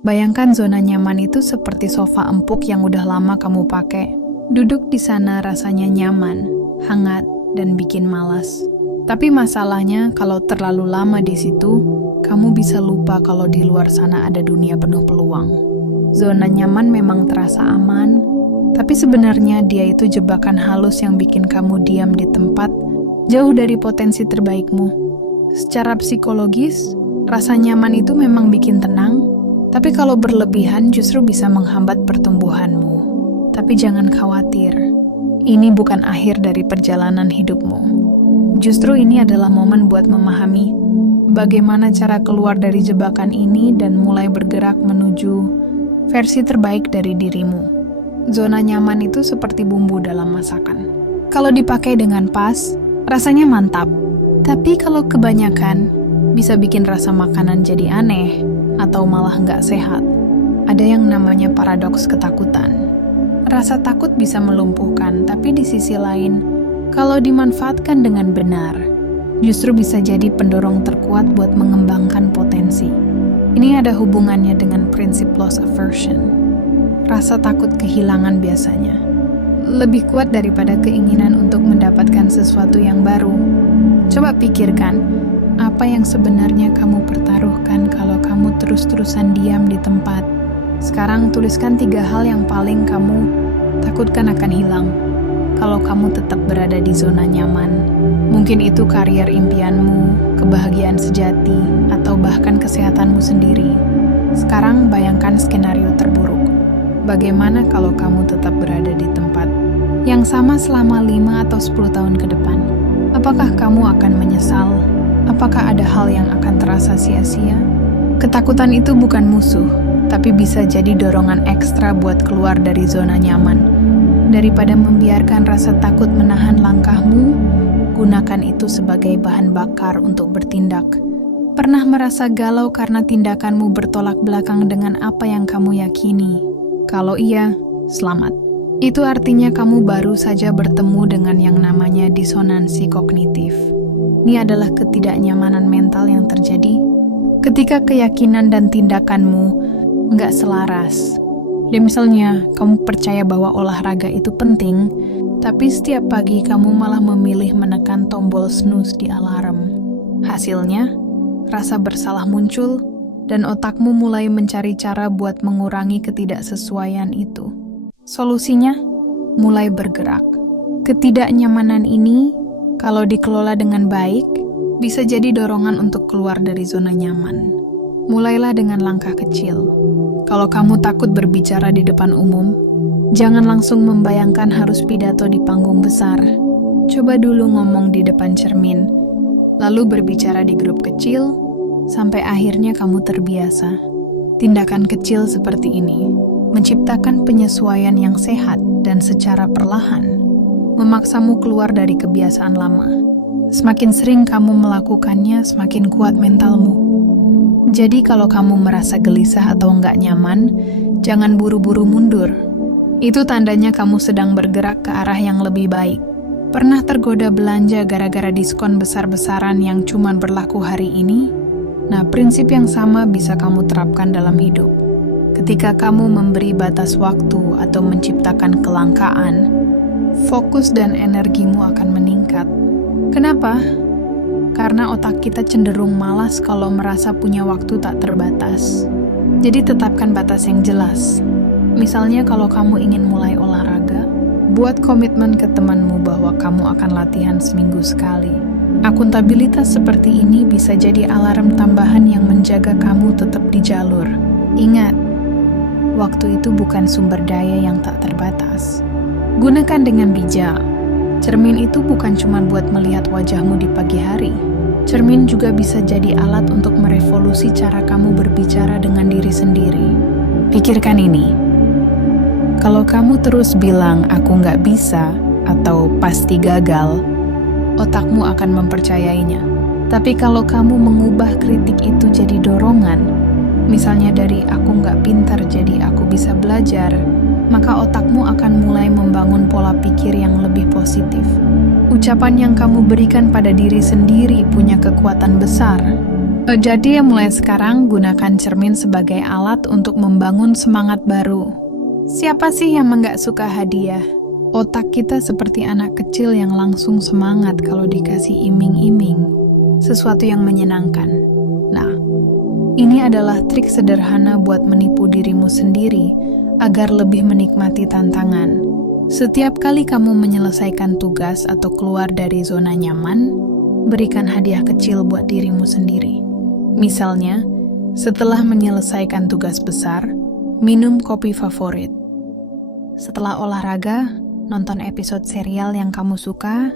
Bayangkan zona nyaman itu seperti sofa empuk yang udah lama kamu pakai. Duduk di sana rasanya nyaman, hangat, dan bikin malas. Tapi masalahnya kalau terlalu lama di situ, kamu bisa lupa kalau di luar sana ada dunia penuh peluang. Zona nyaman memang terasa aman, tapi sebenarnya dia itu jebakan halus yang bikin kamu diam di tempat jauh dari potensi terbaikmu. Secara psikologis, rasa nyaman itu memang bikin tenang, tapi kalau berlebihan justru bisa menghambat pertumbuhanmu. Tapi jangan khawatir, ini bukan akhir dari perjalanan hidupmu. Justru ini adalah momen buat memahami bagaimana cara keluar dari jebakan ini dan mulai bergerak menuju versi terbaik dari dirimu. Zona nyaman itu seperti bumbu dalam masakan. Kalau dipakai dengan pas, rasanya mantap. Tapi kalau kebanyakan, bisa bikin rasa makanan jadi aneh atau malah nggak sehat. Ada yang namanya paradoks ketakutan. Rasa takut bisa melumpuhkan, tapi di sisi lain, kalau dimanfaatkan dengan benar, justru bisa jadi pendorong terkuat buat mengembangkan potensi. Ini ada hubungannya dengan prinsip loss aversion. Rasa takut kehilangan biasanya lebih kuat daripada keinginan untuk mendapatkan sesuatu yang baru. Coba pikirkan, apa yang sebenarnya kamu pertaruhkan kalau kamu terus-terusan diam di tempat. Sekarang tuliskan 3 hal yang paling kamu takutkan akan hilang kalau kamu tetap berada di zona nyaman. Mungkin itu karier impianmu, kebahagiaan sejati, atau bahkan kesehatanmu sendiri. Sekarang bayangkan skenario terburuk. Bagaimana kalau kamu tetap berada di tempat yang sama selama 5 atau 10 tahun ke depan? Apakah kamu akan menyesal? Apakah ada hal yang akan terasa sia-sia? Ketakutan itu bukan musuh, tapi bisa jadi dorongan ekstra buat keluar dari zona nyaman. Daripada membiarkan rasa takut menahan langkahmu, gunakan itu sebagai bahan bakar untuk bertindak. Pernah merasa galau karena tindakanmu bertolak belakang dengan apa yang kamu yakini? Kalau iya, selamat. Itu artinya kamu baru saja bertemu dengan yang namanya disonansi kognitif. Ini adalah ketidaknyamanan mental yang terjadi ketika keyakinan dan tindakanmu nggak selaras. Dan misalnya, kamu percaya bahwa olahraga itu penting, tapi setiap pagi kamu malah memilih menekan tombol snooze di alarm. Hasilnya, rasa bersalah muncul, dan otakmu mulai mencari cara buat mengurangi ketidaksesuaian itu. Solusinya, mulai bergerak. Ketidaknyamanan ini, kalau dikelola dengan baik, bisa jadi dorongan untuk keluar dari zona nyaman. Mulailah dengan langkah kecil. Kalau kamu takut berbicara di depan umum, jangan langsung membayangkan harus pidato di panggung besar. Coba dulu ngomong di depan cermin, lalu berbicara di grup kecil, sampai akhirnya kamu terbiasa. Tindakan kecil seperti ini menciptakan penyesuaian yang sehat dan secara perlahan memaksamu keluar dari kebiasaan lama. Semakin sering kamu melakukannya, semakin kuat mentalmu. Jadi kalau kamu merasa gelisah atau nggak nyaman, jangan buru-buru mundur. Itu tandanya kamu sedang bergerak ke arah yang lebih baik. Pernah tergoda belanja gara-gara diskon besar-besaran yang cuma berlaku hari ini? Nah, prinsip yang sama bisa kamu terapkan dalam hidup. Ketika kamu memberi batas waktu atau menciptakan kelangkaan, fokus dan energimu akan meningkat. Kenapa? Karena otak kita cenderung malas kalau merasa punya waktu tak terbatas. Jadi tetapkan batas yang jelas. Misalnya kalau kamu ingin mulai olahraga, buat komitmen ke temanmu bahwa kamu akan latihan seminggu sekali. Akuntabilitas seperti ini bisa jadi alarm tambahan yang menjaga kamu tetap di jalur. Ingat, waktu itu bukan sumber daya yang tak terbatas. Gunakan dengan bijak. Cermin itu bukan cuma buat melihat wajahmu di pagi hari. Cermin juga bisa jadi alat untuk merevolusi cara kamu berbicara dengan diri sendiri. Pikirkan ini. Kalau kamu terus bilang, aku nggak bisa, atau pasti gagal, otakmu akan mempercayainya. Tapi kalau kamu mengubah kritik itu jadi dorongan, misalnya dari aku nggak pintar jadi aku bisa belajar, maka otakmu akan mulai membangun pola pikir yang lebih positif. Ucapan yang kamu berikan pada diri sendiri punya kekuatan besar. Jadi mulai sekarang gunakan cermin sebagai alat untuk membangun semangat baru. Siapa sih yang nggak suka hadiah? Otak kita seperti anak kecil yang langsung semangat kalau dikasih iming-iming, sesuatu yang menyenangkan. Nah, ini adalah trik sederhana buat menipu dirimu sendiri agar lebih menikmati tantangan. Setiap kali kamu menyelesaikan tugas atau keluar dari zona nyaman, berikan hadiah kecil buat dirimu sendiri. Misalnya, setelah menyelesaikan tugas besar, minum kopi favorit. Setelah olahraga, nonton episode serial yang kamu suka.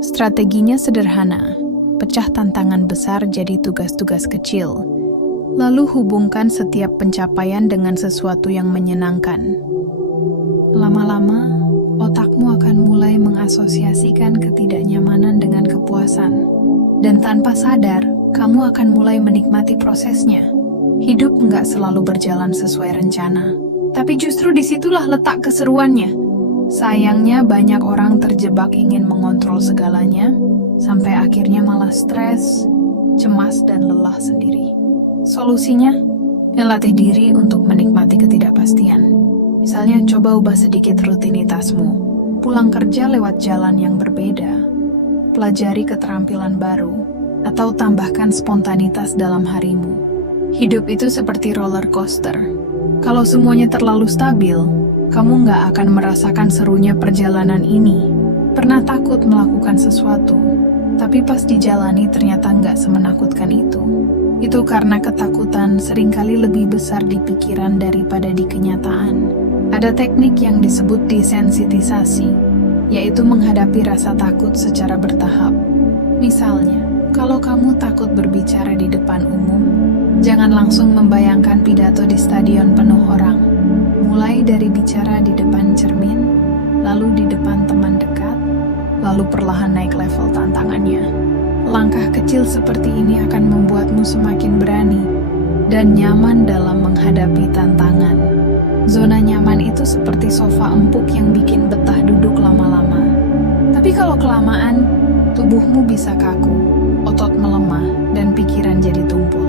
Strateginya sederhana, pecah tantangan besar jadi tugas-tugas kecil. Lalu hubungkan setiap pencapaian dengan sesuatu yang menyenangkan. Lama-lama, otakmu akan mulai mengasosiasikan ketidaknyamanan dengan kepuasan. Dan tanpa sadar, kamu akan mulai menikmati prosesnya. Hidup nggak selalu berjalan sesuai rencana. Tapi justru disitulah letak keseruannya. Sayangnya banyak orang terjebak ingin mengontrol segalanya, sampai akhirnya malah stres, cemas, dan lelah sendiri. Solusinya, latih diri untuk menikmati ketidakpastian. Misalnya, coba ubah sedikit rutinitasmu. Pulang kerja lewat jalan yang berbeda. Pelajari keterampilan baru, atau tambahkan spontanitas dalam harimu. Hidup itu seperti roller coaster. Kalau semuanya terlalu stabil, kamu nggak akan merasakan serunya perjalanan ini. Pernah takut melakukan sesuatu, tapi pas dijalani ternyata nggak semenakutkan itu. Itu karena ketakutan seringkali lebih besar di pikiran daripada di kenyataan. Ada teknik yang disebut desensitisasi, yaitu menghadapi rasa takut secara bertahap. Misalnya, kalau kamu takut berbicara di depan umum, jangan langsung membayangkan pidato di stadion penuh orang. Mulai dari bicara di depan cermin, lalu di depan teman dekat, lalu perlahan naik level tantangannya. Langkah kecil seperti ini akan membuatmu semakin berani dan nyaman dalam menghadapi tantangan. Zona nyaman itu seperti sofa empuk yang bikin betah duduk lama-lama. Tapi kalau kelamaan, tubuhmu bisa kaku, otot melemah, dan pikiran jadi tumpul.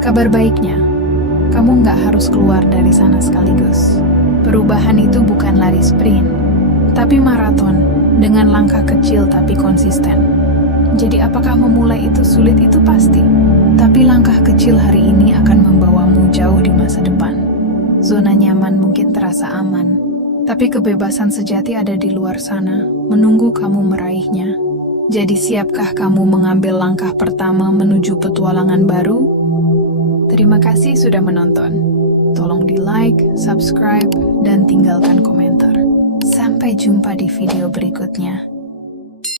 Kabar baiknya, kamu nggak harus keluar dari sana sekaligus. Perubahan itu bukan lari sprint, tapi maraton dengan langkah kecil tapi konsisten. Jadi apakah memulai itu sulit? Itu pasti. Tapi langkah kecil hari ini akan membawamu jauh di masa depan. Zona nyaman mungkin terasa aman, tapi kebebasan sejati ada di luar sana, menunggu kamu meraihnya. Jadi siapkah kamu mengambil langkah pertama menuju petualangan baru? Terima kasih sudah menonton. Tolong di like, subscribe, dan tinggalkan komentar. Sampai jumpa di video berikutnya.